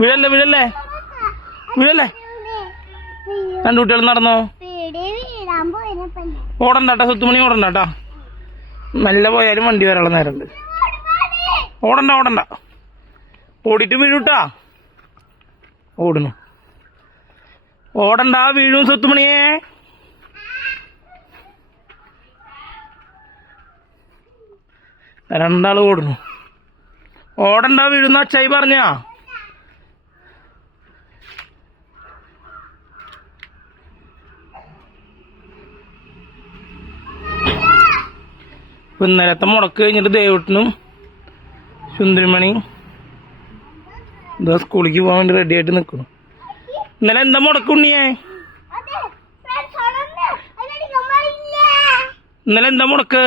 വീഴല്ലേ വീഴല്ലേ വീഴല്ലേ. രണ്ടു കുട്ടികൾ നടന്നോ. ഓടണ്ടാട്ടാ സ്വത്തുമണി, ഓടണ്ടാട്ടാ. നല്ല പോയാലും വണ്ടി വരാനുള്ള നേരമുണ്ട്. ഓടണ്ട ഓടണ്ട, ഓടിയിട്ട് വീഴൂട്ടാ. ഓടുന്നു, ഓടണ്ട വീഴും സ്വത്തുമണിയെ. രണ്ടാള് ഓടുന്നു. ഓടണ്ട വീഴുന്ന അച്ചായി പറഞ്ഞാ. ഇന്നലത്തെ മുടക്ക് കഴിഞ്ഞിട്ട് ദേവട്ടനും സുന്ദരിമണി ഇതാ സ്കൂളിലേക്ക് പോകാൻ വേണ്ടി റെഡി ആയിട്ട് നിൽക്കുന്നു. ഇന്നലെ എന്താ മുടക്കുണ്ണിയേ? ഇന്നലെ എന്താ മുടക്ക്?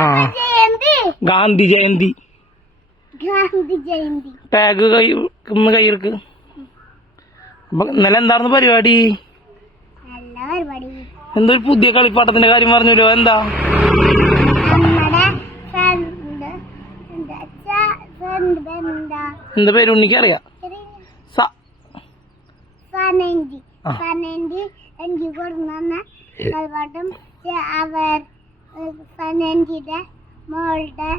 ആ ഗാന്ധി ജയന്തി. ടാഗ് കയ്യിലേക്ക്. അപ്പൊ ഇന്നലെ എന്തായിരുന്നു പരിപാടി? എന്തൊരു പുതിയ കളിപ്പാട്ടത്തിന്റെ കാര്യം പറഞ്ഞല്ലോ. എന്താ എന്താ പേര് ഉണ്ണിക്ക് അറിയാം? എനിക്ക് കൊടുന്ന കളിപ്പാട്ടം അവർ സനന്ദിയുടെ മോളുടെ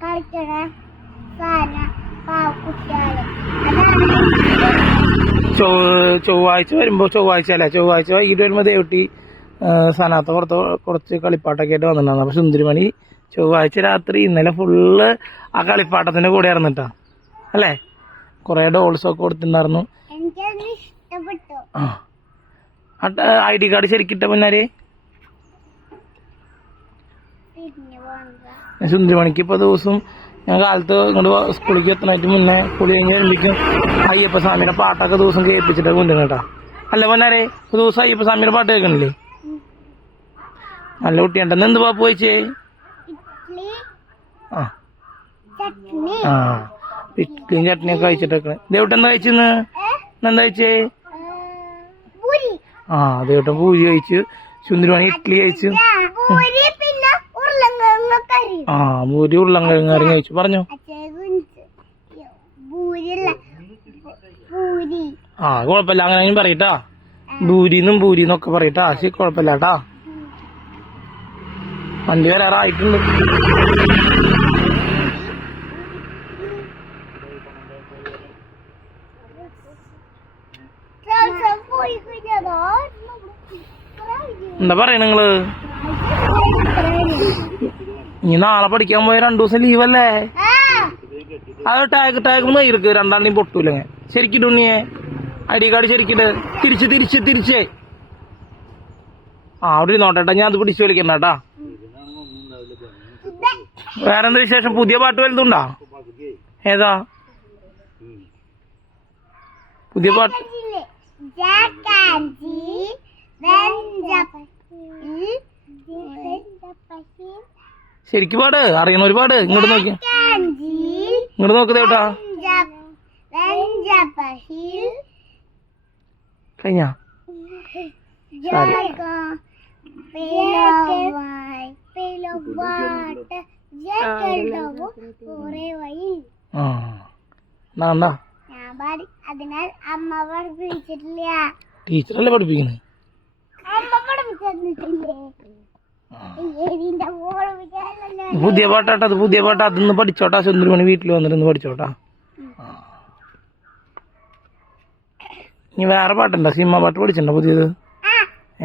കളിക്കണ സാധനം കുട്ടികള്. ചൊവ്വാഴ്ച വൈകിട്ട് വരുമ്പോ ദേവട്ടി സനാത്ത കുറച്ച് കളിപ്പാട്ടൊക്കെ ആയിട്ട് വന്നിട്ടുണ്ടായിരുന്നു. അപ്പൊ സുന്ദരിമണി ചൊവ്വാഴ്ച രാത്രി ഇന്നലെ ഫുള്ള് ആ കളിപ്പാട്ടത്തിന്റെ കൂടെ ഇറന്നിട്ടാ അല്ലേ? കൊറേ ഡോൾസ് ഒക്കെ കൊടുത്തിട്ടുണ്ടായിരുന്നു. ID കാർഡ് ശരിക്കിട്ട പിന്നാര് സുന്ദരിമണിക്ക് ഇപ്പൊ ദിവസം ഞാൻ കാലത്ത് ഇങ്ങോട്ട് സ്കൂളിലേക്ക് എത്തണായിട്ട് മുന്നേ കുളി കഴിഞ്ഞ് വരുമ്പോഴേക്കും അയ്യപ്പസ്വാമിയുടെ പാട്ടൊക്കെ ദിവസം കേൾപ്പിച്ചിട്ടൊക്കെ കൊണ്ടുവരണം കേട്ടാ. അല്ല പൊന്നാരെ ദിവസം അയ്യപ്പസ്വാമിയുടെ പാട്ട് കേൾക്കണില്ലേ? നല്ല കുട്ടിയുണ്ടെന്ന്. എന്ത് പാപ്പ് കഴിച്ചേ? ഇഡ്ഡലിയും ചട്നിയൊക്കെ കഴിച്ചിട്ടൊക്കെ. ദേവട്ടെന്താ കഴിച്ചെന്ന്? എന്താ കഴിച്ചേ? ദേവട്ടൻ പൂരി കഴിച്ചു, സുന്ദരിമണി ഇഡ്ഡലി കഴിച്ചു, പൂരി ഉരുളങ്കിഴങ്ങ് കറി കഴിച്ചു. പറഞ്ഞോ. കുഴപ്പമില്ല, അങ്ങനെ പറയട്ടാ. ഭൂരിന്നൊക്കെ പറയട്ടാ. ശരി, കുഴപ്പമില്ല കേട്ടാ. വണ്ടി വരാറായിട്ടുണ്ട്. എന്താ പറയണ നിങ്ങള്? ഇനി നാളെ പഠിക്കാൻ പോയ 2 ദിവസം ലീവല്ലേ? അത് ടാഗ് കയ്യിലേക്ക് 2 പൊട്ടൂല. ശരിക്കിട്ട് ഉണ്ണിയെ ID കാർഡ് ശരിക്കിട്ട് തിരിച്ചേ. അവിടെ ഇരുന്നോട്ടെട്ടാ, ഞാൻ അത് പിടിച്ചു വലിക്കണ്ടാ. വേറെന്താ വിശേഷം? പുതിയ പാട്ട് വലുതുണ്ടാ? ഏതാ പുതിയ പാട്ട്? ശരിക്കും പാട്, അറിയണ ഒരു പാട്. ഇങ്ങോട്ട് നോക്ക് ദേവട്ടാ. കഴിഞ്ഞ അതിനാൽ അമ്മ പഠിപ്പിച്ചിട്ടില്ല. ടീച്ചറല്ലേ പഠിപ്പിക്കുന്നത്? പുതിയ പാട്ടാ, അത് പുതിയ പാട്ടാ. അതൊന്ന് പഠിച്ചോട്ടാ. സുന്ദരിമണി വീട്ടിൽ വന്നിട്ട് പഠിച്ചോട്ടാ. ഇനി വേറെ പാട്ടുണ്ടോ? സിനിമ പാട്ട് പഠിച്ചിട്ടുണ്ടോ പുതിയത്?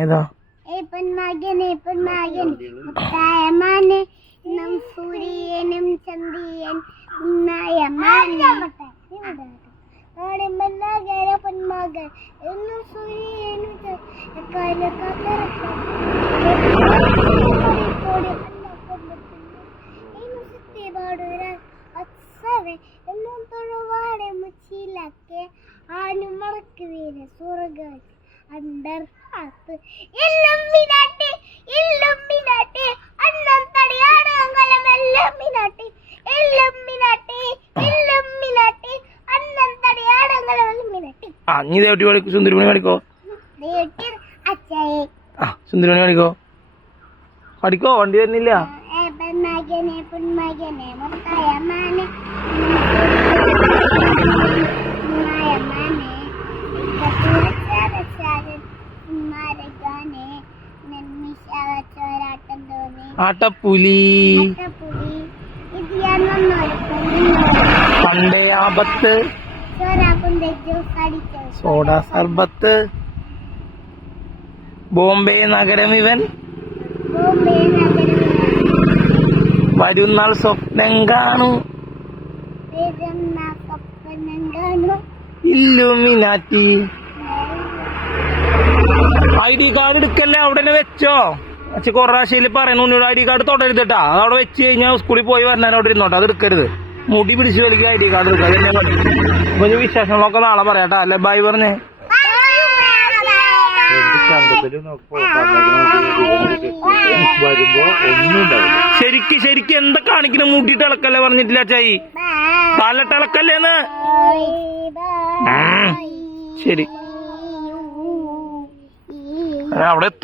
ഏതാ? സൂര്യനും ചന്ദ്രൻ പൊന്മകൻ എന്നും സൂര്യനും എന്നും തൊഴുവാടെ മുച്ചിലൊക്കെ ആനുമറക്ക് വീര് സ്വർഗ അണ്ടർ ഹാത്ത് എല്ലാം മിനാട്ടി അന്നം തടിയാണ് അങ്കലം എല്ലാം മിനാട്ടി അന്നം തടിയാണ് അങ്കലം മിനാട്ടി. നീ ദേവട്ടി പഠിക്കോ? സുന്ദരിമണി പഠിക്കോ? അച്ഛയെ സുന്ദരിമണി പഠിക്കോ? വണ്ടി വരുന്നില്ല. പൊന്മകനെ മുത്തായ മാനെ ആട്ടപ്പുലി പണ്ടേ ആപത്ത് സോഡ സർബത്ത് ബോംബെ നഗരം ഇവൻ വരുന്നാൾ സ്വപ്നം കാണും ഇല്ലുമിനാറ്റി ID കാർഡ് എടുക്കല്ലേ അവിടെ തന്നെ വെച്ചോ. പക്ഷെ കൊറാശയിൽ പറയുന്നു ID കാർഡ് തൊടരുതട്ടാ. അത് അവിടെ വെച്ച് കഴിഞ്ഞാൽ സ്കൂളിൽ പോയി വരണേരം അവിടെ ഇരുന്നോട്ടെ. അത് എടുക്കരുത്. മുടി പിടിച്ച് വലിക്കുക ID കാർഡ് എടുക്കുക. അപ്പൊ വിശേഷങ്ങളൊക്കെ നാളെ പറയാട്ടാ. അല്ലെ ബൈ പറഞ്ഞേ. ശരിക്ക് എന്താ കാണിക്കണ മൂട്ടിട്ട് ഇളക്കല്ലേ പറഞ്ഞിട്ടില്ല ചായി. കാലിട്ട് ഇളക്കല്ലേന്ന്. ശരി അവിടെ എത്തും.